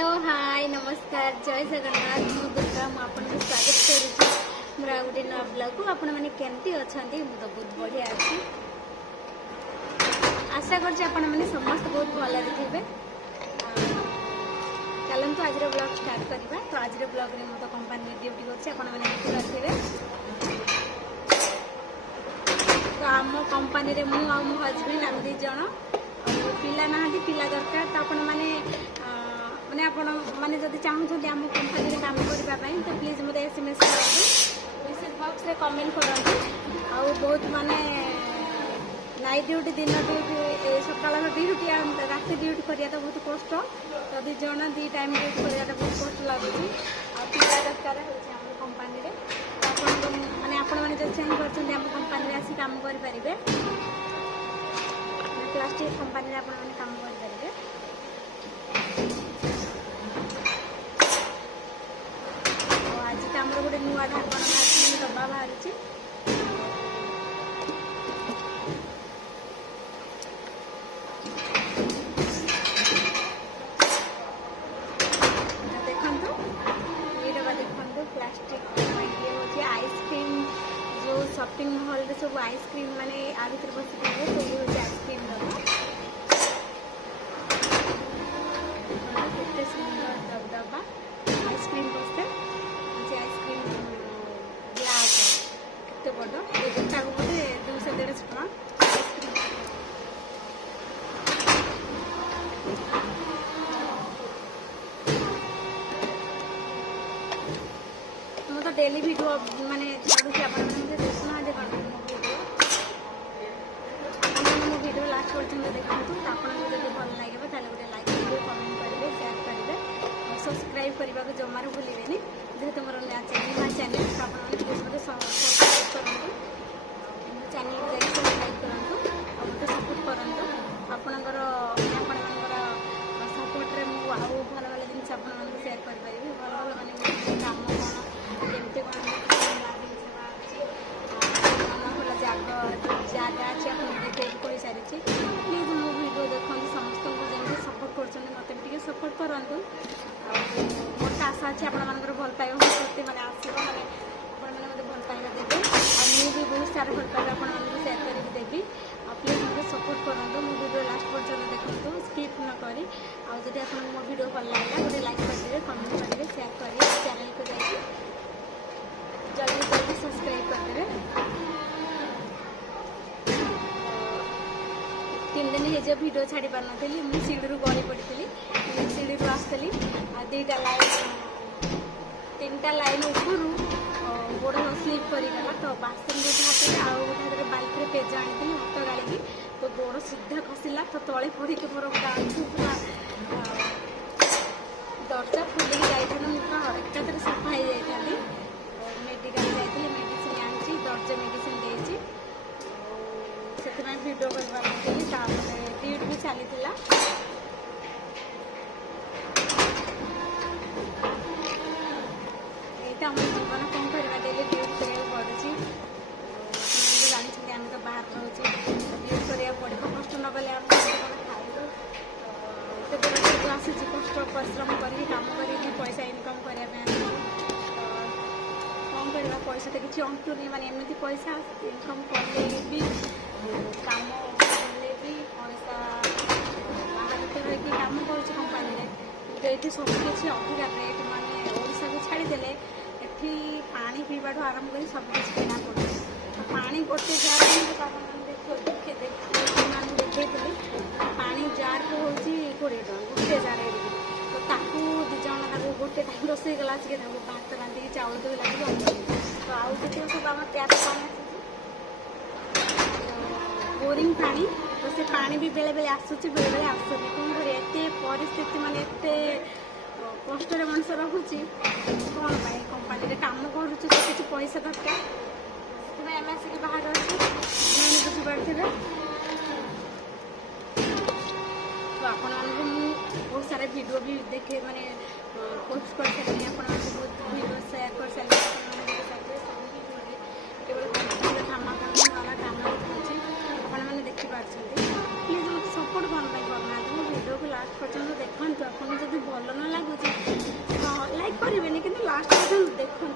Hello hi नमस्कार जय जगन्नाथ मु दुर्गा मुझे स्वागत करुँच मोर गोटे नया ब्लॉग को आपण मैंने केमती अच्छा मुझे तो बहुत बढ़िया अच्छी आशा कर समस्त बहुत भल थे। चलतु आज ब्लॉग स्टार्ट करवा। तो आज ब्लॉग में तो कंपनी ड्यूटी कर तो आम कंपनी रे मु आ मो हजबैंड आम दी जन पिला ना पिला दरकार तो आपण मैंने माने आपण माने जदि चाहूछथि आम कंपनी रे काम करबा तो प्लीज मते एसएमएस करंतु मेसेज बॉक्स रे कमेंट करंतु। आ बहुत माने नाइट ड्यूटी दिन ड्यूटी सकाळ ड्यूटी रात ड्यूटी करिया तो बहुत कष्ट जदि जन दी टाइम ड्यूटी करिया तो बहुत कष्ट लागुची। आ पिला दरकार होछि आम कंपनी रे आपण माने आपण माने जदि चाहि करछथि आम कंपनी रे आसी काम करि परिबे प्लास्टिक कंपनी रे आपण माने काम करि परिबे। गोटे नुआ ढाकण डब्बा बाहर देखु ये डब्बा देखु प्लास्टिक ये हूँ आइसक्रीम जो शॉपिंग मॉल रे सब आइसक्रीम माने आ भीतर बस तो ये हूँ आइसक्रीम डब्बा सुंदर डब्बा आइसक्रीम बसते आइसक्रीम ग्लास केते बड़ ये गोटा को बोले 200-150 टका मु तो डेली वीडियो माने छाड़ुची आपण माने देखना जे मो वीडियो लास्ट पर्यंत देखंतु आपण जदि भल लागे ताले गोटे लाइक करिवे कमेंट करिवे शेयर करिवे सब्सक्राइब करने को जमार भूलें जेहेतु मोर नया चैनल तो आप सब्सक्राइब करूँ चैनल सब्सक्राइब करूँ मत सपोर्ट करूँ आपणकर सपोर्टे मुझे आउ भल भल जिन शेयर करें भल भल मानते कम कौन केमती कौन भल जगह अच्छी कही सारी प्लीज मो वीडियो देखते समस्त जमी सपोर्ट कर मत सपोर्ट करूँ। मोर तो आशा अच्छी आपण भल पाइबा प्रति मैंने आसो मैंने मैंने भल पाइबा देवे भी बहुत सारा भल पाइबा आपको शेयर करके देवी प्लीज मुझे सपोर्ट करूँ मो वीडियो लास्ट पर्यटन देखो स्किप न करी आदि आप मो वीडियो भल लगे गोटे लाइक करेंगे कमेंट करेंगे शेयर करेंगे चैनल को जाइए जल्दी जल्दी सब्सक्राइब करदे। 3 दिन हे जो वीडियो छाड़ी पार नी मुझे सीढ़ी गड़ी पड़ी सीढ़ी आसली दीटा लाइन 3टा लाइन उपरू गोड़ स्लीप करगला तो बासन गोटे हाथ आउ गोटे हाथ बाल्टी पेज आनी हाथ गाड़ी तो गोड़ सीधा खसला तो तले पड़ी मोर गाँव पूरा दर्जा फुलिक जाइए एकाथरे सफा हो जाती मेडिकल जाइए मेडिसिन आनी दर्जा मेडिसिन देती से वीडियो करवा ड्यूटी भी चली आम जीवन कौन करवा डेली ड्यूटी करा पड़ी जानते आम तो बाहर रोचे ड्यूटी करा पड़ो कष्ट न कले आम खाइबू तो आसी कष्ट परिश्रम कर कम कर पैसा इनकम करने कौन करवा पैसा तो किसी अंटुनी माने एमती पैसा इनकम कले भी काम कले भी पैसा बाहर तो रही कम कर कंपानी ये सबकि अधिका रेट माने ओडिशा को छाड़देले एठी पानी पीवा आरंभ कर सब किसी किना पड़े तो पानी गोटे जार देखी पानी जार को हूँ 20 टका गोटे जार तो ताकू दिज गोटे टाइम रोसे गला भात रांधिकी चाउल दे लगे तो आउ जो सब आम टैप पानी बोरिंग पानी तो से पानी भी बेले बेले आसूची बेले बेले आसुनी कौन कर एते परिस्थिति माने एते कष्ट मनुष्य रखुची कौन कंपानी रे काम करुच तो किसी पैसा दरकार से आम आसिक बाहर अच्छे बुझीपारे तो आपण बहुत सारा वीडियो भी देखे माने पोस्ट कर सारे आप बहुत वीडियो शेयर कर सारे केवल काम वाला काम आपने देखिपारे प्लीज मत सपोर्ट भल करना वीडियो को लास्ट पर्यटन देखते आपको जब भल न लगुच लास्ट पर्यंत देखो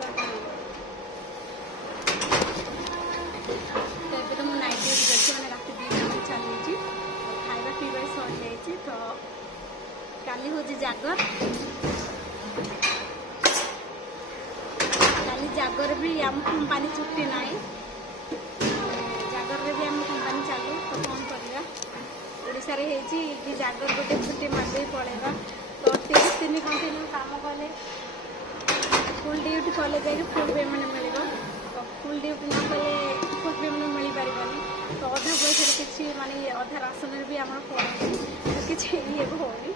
तो ये तो नाइट ड्यूटी करছি मैंने रात 2 चली खाଇବା पिवा सरी जाइए तो काली हूँ जागर काली जागर भी आम कंपानी छुट्टी ना जागर भी आम कंपानी चालू तो कौन करवा ओडिशा रे हेची कि जागर गोटे छुट्टी मारदे पड़ेगा तो 3 कंटिन्यू काम कले फुल ड्यूटी कले जाए फुल पेमेंट मिल फुल ड्यूटी न कले फुल पेमेंट मिल पारनी तो अधा पैसा किसी माने अधा राशन भी आम पड़े किसी ये होनी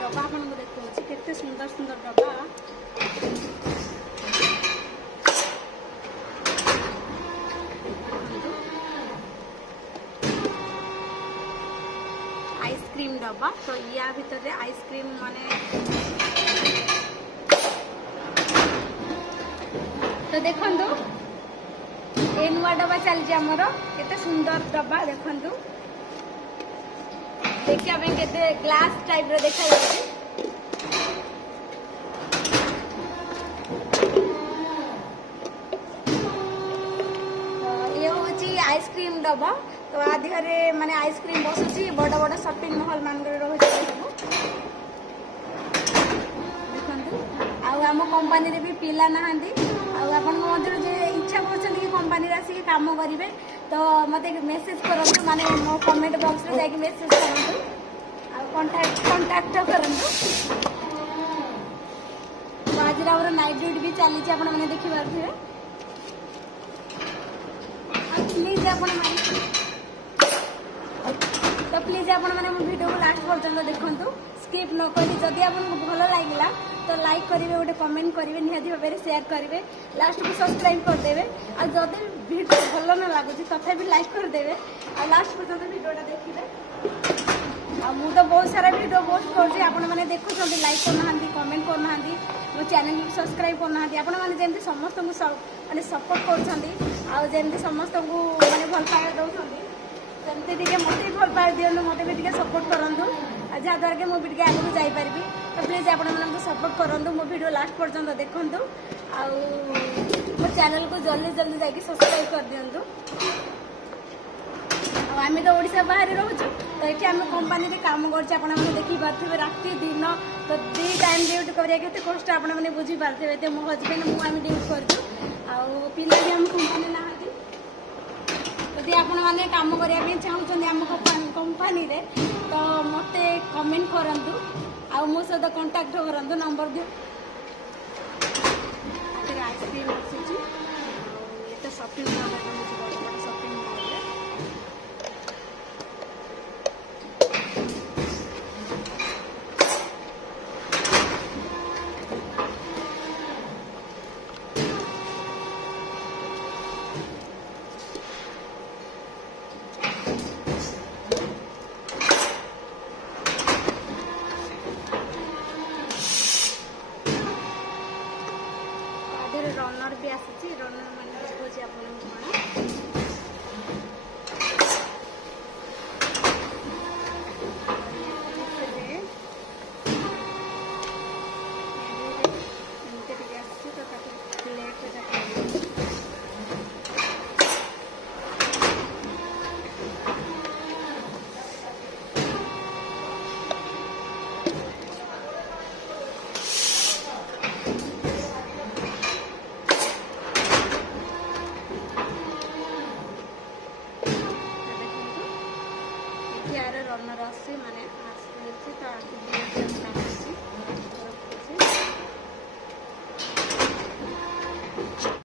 डब्बा आपको देखा केते सुंदर सुंदर डब्बा आइसक्रीम डब्बा तो या भीतर आइसक्रीम माने तो देखो ये नुआ डब्बा चलती आमर केते सुंदर डब्बा देखु देखिया के ग्लास टाइप रे देखा जाए ये हूँ आइसक्रीम डब्बा तो आधिरे माने आइसक्रीम बसुची बड़ बड़ शॉपिंग मॉल मान रही आम कंपानी रे भी पिला ना इच्छा कर कंपानी आसिक काम करेंगे तो मत मेसेज करूँ माने मो कमेंट बॉक्स रे जाके मेसेज करूँ कांटेक्ट करूँ तो आज नाइट ड्यूटी भी चली आप देखी पारे प्लीज तो प्लीज आप वीडियो को लास्ट पर्यटन देखूँ स्किप न करी जदि आपको भल लगे तो लाइक करेंगे गोटे कमेंट करेंगे निहाती भाव में शेयर करेंगे लास्ट को सब्सक्राइब करदे और जदि वीडियो भल न लगुच तथापि लाइक करदे और लास्ट पर्यटन वीडियोटा देखिए मु तो बहुत सारा वीडियो पोस्ट कर देखुं लाइक करना कमेंट करना मो चैनल को सब्सक्राइब करना आपने समस्त माने सपोर्ट कर समस्त को माने भल पाए दौरान सेमती मत भल पाए दिखाँ मत भी सपोर्ट करूँ जहाँद्वारा कि मुझे भी आगे जापर तो प्लीज आप सपोर्ट करूँ मो वीडियो लास्ट पर्यटन देखूँ मो चैनल को जल्दी जल्दी जाकि सब्सक्राइब कर दिंतु आम तो ओडिशा बाहर रोचु तो ये आम कंपानी रे काम कर देखी पारे राति दिन तो 2 टाइम ड्यूटी करा के कष्ट आपने बुझी पारे तो मो हजबैंड मुझे ड्यूटी करूँ पिला भी आम कंपानी ना यदि आपने काम करने चाहते आम कंपानी रे तो मत कमेंट करूँ आ मो सहित कांटेक्ट करूँ नंबर दियो आइसक्रीम आसूँ ये तो shopping mall shopping mall runner भी आसी रनर मान देखिए आप रनर आसी माने